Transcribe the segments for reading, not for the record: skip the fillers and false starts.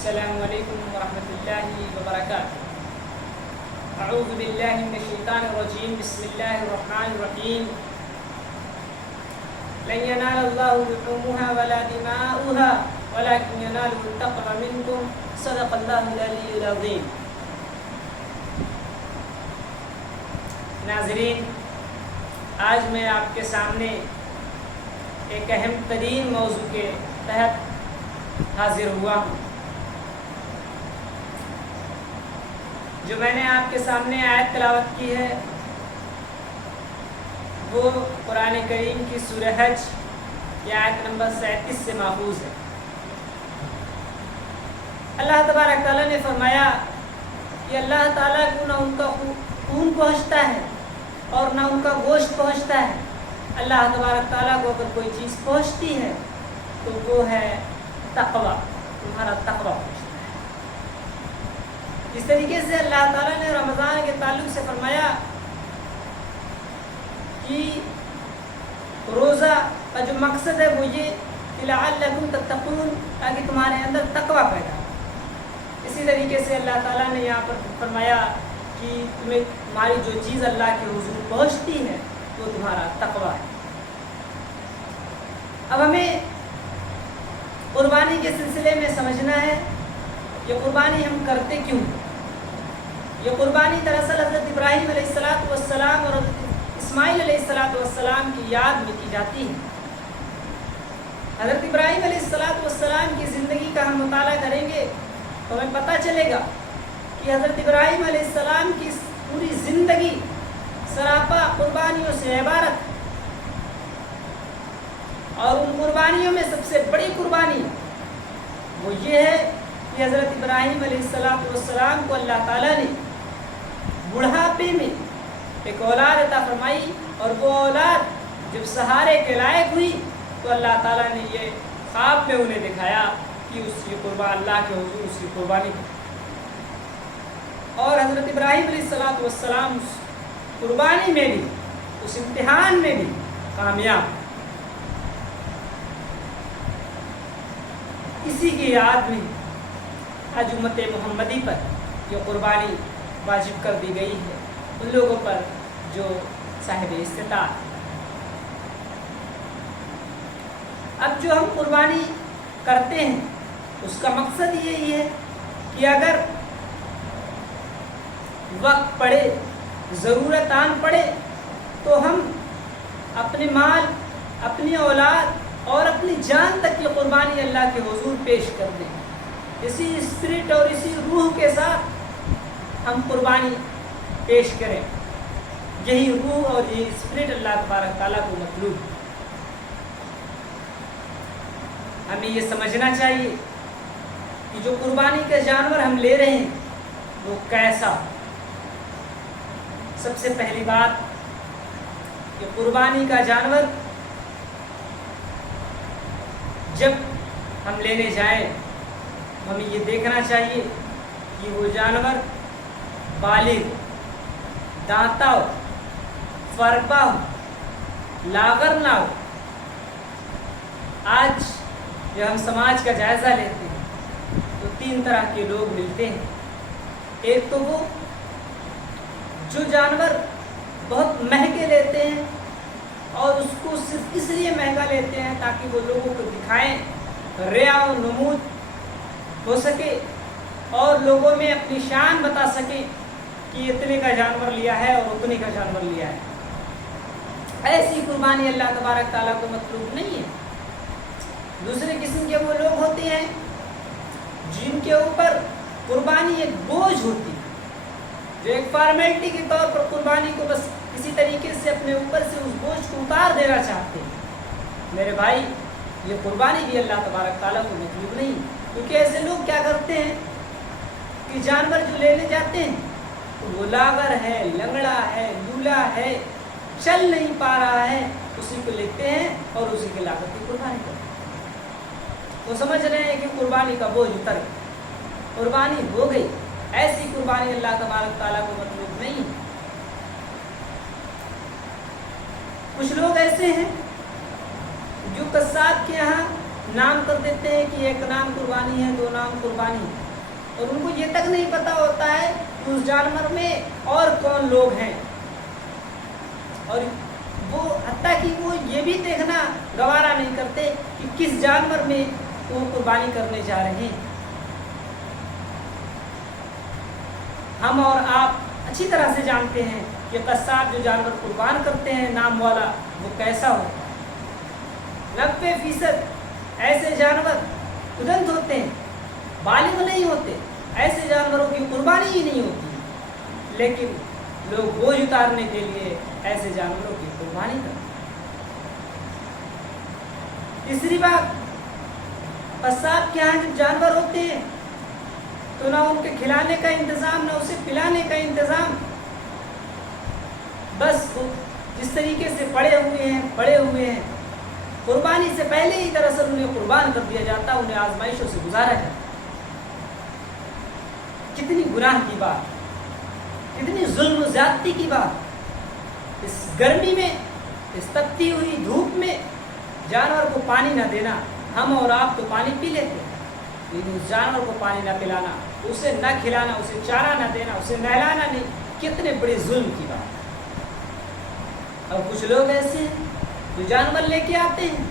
السلام علیکم ورحمۃ اللہ وبرکاتہ۔ اعوذ باللہ من الشیطان الرجیم، بسم اللہ الرحمن الرحیم۔ لن ینال اللہ لحومها ولا دماؤها ولکن ینالہ التقوی منکم، صدق اللہ العلی العظیم۔ ناظرین، آج میں آپ کے سامنے ایک اہم ترین موضوع کے تحت حاضر ہوا ہوں۔ جو میں نے آپ کے سامنے آیت تلاوت کی ہے وہ قرآن کریم کی سورہ حج کی آیت نمبر 37 سے ماخوذ ہے۔ اللہ تبارک تعالیٰ نے فرمایا کہ اللہ تعالیٰ کو نہ ان کا خون پہنچتا ہے اور نہ ان کا گوشت پہنچتا ہے۔ اللہ تبارک تعالیٰ کو اگر کوئی چیز پہنچتی ہے تو وہ ہے تقوی، تمہارا تقوی پہنچتا ہے۔ اس طریقے سے اللہ تعالیٰ نے رمضان کے تعلق سے فرمایا کہ روزہ کا جو مقصد ہے وہ یہ کہ لعلکم تتقون، تاکہ تمہارے اندر تقوی پیدا ہو۔ اسی طریقے سے اللہ تعالیٰ نے یہاں پر فرمایا کہ تمہاری جو چیز اللہ کے حضور پہنچتی ہے وہ تمہارا تقوی ہے۔ اب ہمیں قربانی کے سلسلے میں سمجھنا ہے کہ قربانی ہم کرتے کیوں؟ یہ قربانی دراصل حضرت ابراہیم علیہ السلام اور حضرت اسماعیل علیہ السلام کی یاد میں کی جاتی ہے۔ حضرت ابراہیم علیہ السلام کی زندگی کا ہم مطالعہ کریں گے تو ہمیں پتہ چلے گا کہ حضرت ابراہیم علیہ السلام کی پوری زندگی سراپا قربانیوں سے عبارت، اور ان قربانیوں میں سب سے بڑی قربانی وہ یہ ہے کہ حضرت ابراہیم علیہ السلام کو اللہ تعالیٰ نے بڑھاپے میں ایک اولاد عطا فرمائی، اور وہ اولاد جب سہارے کے لائق ہوئی تو اللہ تعالیٰ نے یہ خواب میں انہیں دکھایا کہ اس کی قربان اللہ کے حضور اس کی قربانی کی، اور حضرت ابراہیم علیہ السلام اس قربانی میں بھی، اس امتحان میں بھی کامیاب۔ اسی کی یاد میں آج امت محمدی پر یہ قربانی واجب کر دی گئی ہے، ان لوگوں پر جو صاحب استطاعت۔ اب جو ہم قربانی کرتے ہیں اس کا مقصد یہی ہے کہ اگر وقت پڑے، ضرورت آن پڑے تو ہم اپنے مال، اپنی اولاد اور اپنی جان تک کی قربانی اللہ کے حضور پیش کر دیں۔ اسی اسپرٹ اور اسی روح کے ساتھ ہم قربانی پیش کریں۔ یہی روح اور یہی اسپرٹ اللہ تبارک تعالیٰ کو مطلوب ہے۔ ہمیں یہ سمجھنا چاہیے کہ جو قربانی کا جانور ہم لے رہے ہیں وہ کیسا۔ سب سے پہلی بات کہ قربانی کا جانور جب ہم لینے جائیں ہمیں یہ دیکھنا چاہیے کہ وہ جانور بالغ، دانتا ہو، فربا ہو، لاغر نہ ہو۔ آج جب ہم سماج کا جائزہ لیتے ہیں تو 3 طرح کے لوگ ملتے ہیں۔ ایک تو وہ جو جانور بہت مہنگے لیتے ہیں اور اس کو صرف اس لیے مہنگا لیتے ہیں تاکہ وہ لوگوں کو دکھائیں، ریا و نمود ہو سکے اور لوگوں میں اپنی شان بتا سکیں کہ اتنے کا جانور لیا ہے اور اتنے کا جانور لیا ہے۔ ایسی قربانی اللہ تبارک تعالیٰ کو مطلوب نہیں ہے۔ دوسرے قسم کے وہ لوگ ہوتے ہیں جن کے اوپر قربانی ایک بوجھ ہوتی ہے، جو ایک فارمیلٹی کے طور پر قربانی کو بس کسی طریقے سے اپنے اوپر سے اس بوجھ کو اتار دینا چاہتے ہیں۔ میرے بھائی، یہ قربانی بھی اللہ تبارک تعالیٰ کو مطلوب نہیں، کیونکہ ایسے لوگ کیا کرتے ہیں کہ جانور جو لینے جاتے ہیں تو وہ لاغر ہے، لنگڑا ہے، لولا ہے، چل نہیں پا رہا ہے، اسی کو لیتے ہیں اور اسی کے لاغر کی قربانی کرتے ہیں۔ وہ سمجھ رہے ہیں کہ قربانی کا بوجھ اتر گیا، قربانی ہو گئی۔ ایسی قربانی اللہ تبارک تعالیٰ کو مطلوب نہیں ہے۔ کچھ لوگ ایسے ہیں جو قصاب کے یہاں नाम कर देते हैं कि एक नाम कुर्बानी है, 2 नाम कुर्बानी, और उनको ये तक नहीं पता होता है कि उस जानवर में और कौन लोग हैं, और वो हत्ता कि वो ये भी देखना गवारा नहीं करते कि किस जानवर में वो कुर्बानी करने जा रहे हैं। हम और आप अच्छी तरह से जानते हैं कि कस्साब जो जानवर कुर्बान करते हैं नाम वाला, वो कैसा होता है। 90% ऐसे जानवर उदंत होते हैं, बालिग नहीं होते, ऐसे जानवरों की कुर्बानी ही नहीं होती, लेकिन लोग बोझ उतारने के लिए ऐसे जानवरों की कुर्बानी करते हैं। तीसरी बात, कस्साब के यहाँ जब जानवर होते हैं तो ना उनके खिलाने का इंतज़ाम, ना उसे पिलाने का इंतज़ाम, बस वो जिस तरीके से पड़े हुए हैं, कुर्बानी से पहले ही दरअसल उन्हें कुर्बान कर दिया जाता, उन्हें आजमाइशों से गुजारा जाता। कितनी गुनाह की बात, कितनी जुल्म ज़्यादती की बात। इस गर्मी में, इस तपती हुई धूप में जानवर को पानी ना देना। हम और आप तो पानी पी लेते हैं, लेकिन उस जानवर को पानी ना पिलाना, उसे न खिलाना, उसे चारा ना देना, उसे नहलाना नहीं, कितने बड़े जुल्म की बात। और कुछ लोग ऐसे हैं जो जानवर लेके आते हैं,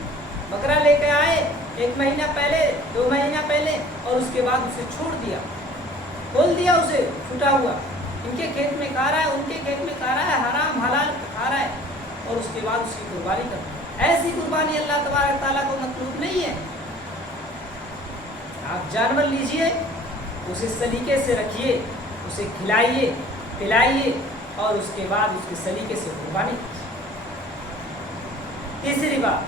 बकरा लेके आए 1 महीना पहले, 2 महीना पहले, और उसके बाद उसे छोड़ दिया, खोल दिया उसे छूटा हुआ, इनके खेत में खा रहा है, उनके खेत में खा रहा है, हराम हलाल खा रहा है, और उसके बाद उसकी कुर्बानी करता है। ऐसी कुर्बानी अल्लाह तबारक ताला को मतलूब नहीं है। आप जानवर लीजिए, उसे सलीके से रखिए, उसे खिलाइए पिलाइए, और उसके बाद उसके सलीके से कुर्बानी कीजिए। तीसरी बात,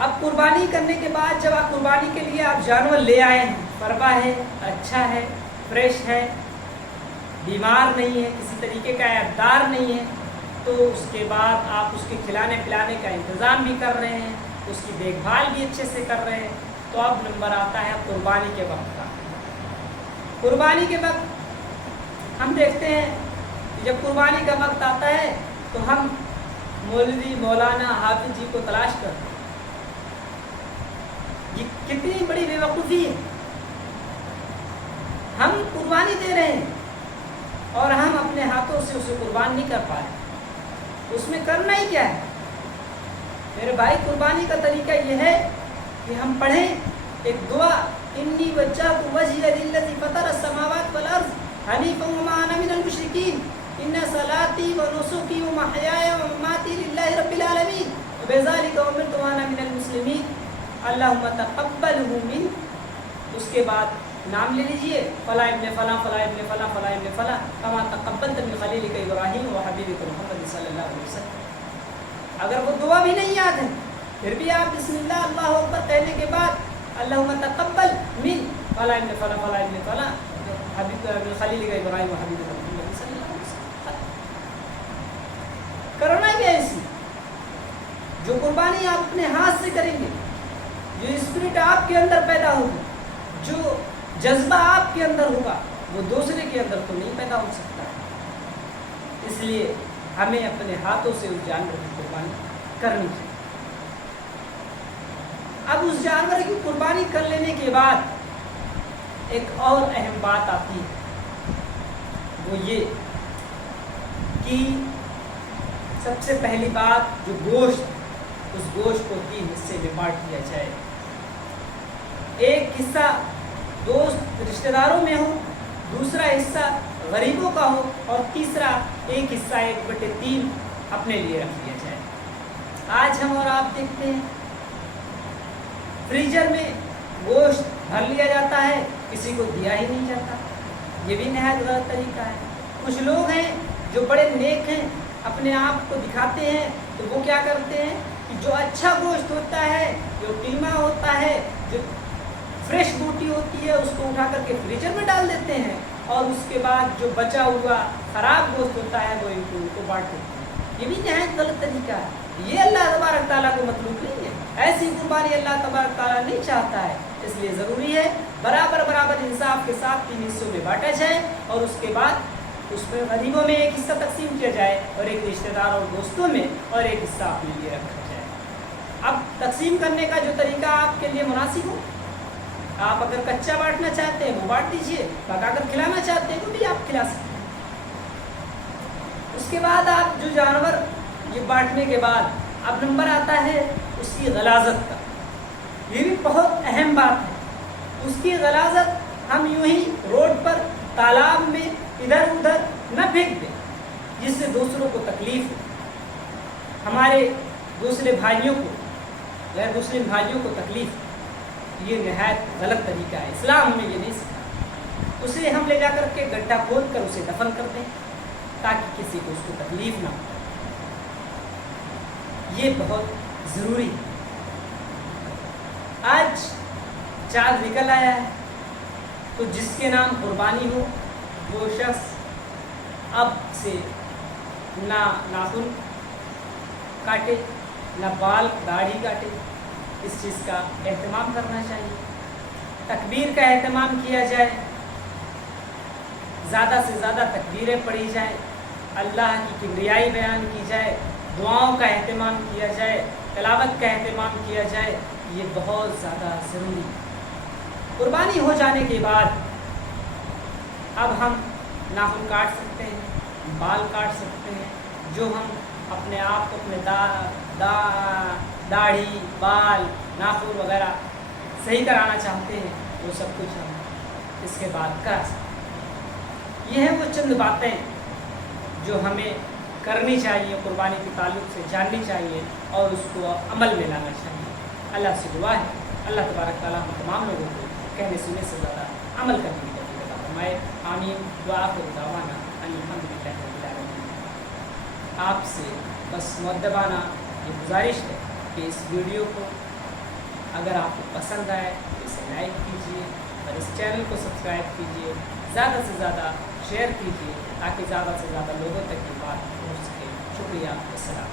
अब कुर्बानी करने के बाद जब आप कुर्बानी के लिए आप जानवर ले आए हैं, परवा है, अच्छा है, फ्रेश है, बीमार नहीं है, किसी तरीके का याददार नहीं है, तो उसके बाद आप उसके खिलाने पिलाने का इंतज़ाम भी कर रहे हैं, उसकी देखभाल भी अच्छे से कर रहे हैं। तो अब नंबर आता है कुर्बानी के वक्त का। कुर्बानी के वक्त हम देखते हैं कि जब कुर्बानी का वक्त आता है तो हम मौलवी, मौलाना, हाफिज जी को तलाश करते हैं। ये कितनी बड़ी बेवकूफ़ी है। हम कुर्बानी दे रहे हैं और हम अपने हाथों से उसे कुर्बान नहीं कर पा रहे। उसमें करना ही क्या है मेरे भाई? कुर्बानी का तरीका यह है कि हम पढ़ें एक दुआ, इन्नी वज्जहतु वजहिया लिल्लज़ी फ़तरा अस्समावाति वल अर्ज़ हनीफ़न वमा अना मिनल मुशरिकीन इन्ना सलाती व नुसुकी व महयाया व ममाती लिल्लाहि रब्बिल आलमीन व बिज़ालिका उमिरतु व अना मिनल मुस्लिमीन अल्लाहुम्मा तक़ब्बलहु मिन। उसके बाद नाम ले लीजिए, फ़ला इब्न फ़ला, फ़ला इब्न फ़ला, फ़ला इब्न फ़ला, कमा तक़ब्बलत मिन ख़लीलिका इब्राहीम व हबीबिका मुहम्मद सल्लल्लाहु अलैहि वसल्लम। अगर वो दुआ भी नहीं याद है, फिर भी आप बिस्मिल्लाह अल्लाहु अकबर कहने के बाद अल्लाहुम्मा तक़ब्बल मिन फ़ला इब्न फ़ला, फ़ला इब्न फ़ला, हबीबिका मिन ख़लीलिका इब्राहीम व हबीबिका मुहम्मद सल्लल्लाहु अलैहि वसल्लम। करना क्या है इसी? जो कुर्बानी आप अपने हाथ से करेंगे, जो स्पिरिट आपके अंदर पैदा होगी, जो जज्बा आपके अंदर होगा, वो दूसरे के अंदर तो नहीं पैदा हो सकता है। इसलिए हमें अपने हाथों से उस जानवर की कुर्बानी करनी चाहिए। अब उस जानवर की कुर्बानी कर लेने के बाद एक और अहम बात आती है, वो ये कि सबसे पहली बात, जो गोश्त, उस गोश्त को 3 हिस्से में बांट दिया जाए। एक हिस्सा दोस्त रिश्तेदारों में हो, दूसरा हिस्सा गरीबों का हो, और तीसरा एक हिस्सा 1/3 अपने लिए रख लिया जाए। आज हम और आप देखते हैं फ्रीजर में गोश्त भर लिया जाता है, किसी को दिया ही नहीं जाता। ये भी नहायत गलत तरीका है। कुछ लोग हैं जो बड़े नेक हैं, अपने आप को दिखाते हैं, तो वो क्या करते हैं कि जो अच्छा गोश्त होता है, जो कीमा होता है, जो फ्रेश बोटी होती है, उसको उठा करके फ्रीजर में डाल देते हैं, और उसके बाद जो बचा हुआ ख़राब गोश्त होता है वो उनको बांट देते हैं। ये भी नहायत गलत तरीका है। ये अल्लाह तबारक ताला को मतलूब नहीं है। ऐसी कुर्बानी अल्लाह तबारक ताला नहीं चाहता है। इसलिए ज़रूरी है बराबर बराबर इंसाफ के साथ 3 हिस्सों में बांटा जाए, और उसके बाद उसमें गरीबों में एक हिस्सा तकसीम किया जाए, और एक रिश्तेदार और दोस्तों में, और एक हिस्सा अपने लिए रखा जाए। अब तकसीम करने का जो तरीका आपके लिए मुनासिब हो। आप अगर कच्चा बांटना चाहते हैं वो बांट दीजिए, पकाकर खिलाना चाहते हैं वो भी आप खिला सकते हैं। उसके बाद आप जो जानवर ये बांटने के बाद अब नंबर आता है उसकी गलाजत का। ये भी बहुत अहम बात है। उसकी गलाजत हम यूं ही रोड पर, तालाब में इधर उधर न फेंक दें जिससे दूसरों को तकलीफ हो, हमारे दूसरे भाइयों को, गैर मुस्लिम भाइयों को तकलीफ हो। ये नहायत गलत तरीका है, इस्लाम में ये नहीं सिखाया। उसे हम ले जाकर के गड्ढा खोद कर उसे दफन कर दें ताकि किसी को उसको तकलीफ ना हो। ये बहुत ज़रूरी है। आज चाँद निकल आया है तो जिसके नाम कुर्बानी हो वो शख्स अब से ना नाखून काटे, ना बाल दाढ़ी काटे। इस चीज़ का एहतमाम करना चाहिए। तकबीर का एहतमाम किया जाए, ज़्यादा से ज़्यादा तकबीरें पढ़ी जाए, अल्लाह की किबरियाई बयान की जाए, दुआओं का एहतमाम किया जाए, तिलावत का एहतमाम किया जाए। ये बहुत ज़्यादा ज़रूरी है। कुर्बानी हो जाने के बाद अब हम नाखून काट सकते हैं, बाल काट सकते हैं। जो हम अपने आप को अपने दाढ़ी, बाल, नाखून वगैरह सही कराना चाहते हैं वो सब कुछ हम इसके बाद करा सकते हैं। ये है वो चंद बातें जो हमें करनी चाहिए, कुर्बानी के ताल्लुक़ से जाननी चाहिए और उसको अमल में लाना चाहिए। अल्लाह से दुआ है अल्लाह तबारक तआला हम तमाम लोगों को कहने सुनने से ज़्यादा अमल करने की तौफीक अता फरमाए। आमीन। दुआ को दावाना अल्हम्दुलिल्लाह रब्बिल आलमीन। आपसे बस मुअद्दबाना ये गुजारिश है कि इस वीडियो को अगर आपको पसंद आए तो इसे लाइक कीजिए और इस चैनल को सब्सक्राइब कीजिए, ज़्यादा से ज़्यादा शेयर कीजिए ताकि ज़्यादा से ज़्यादा लोगों तक ये बात पहुँच सके। शुक्रिया। अस्सलाम।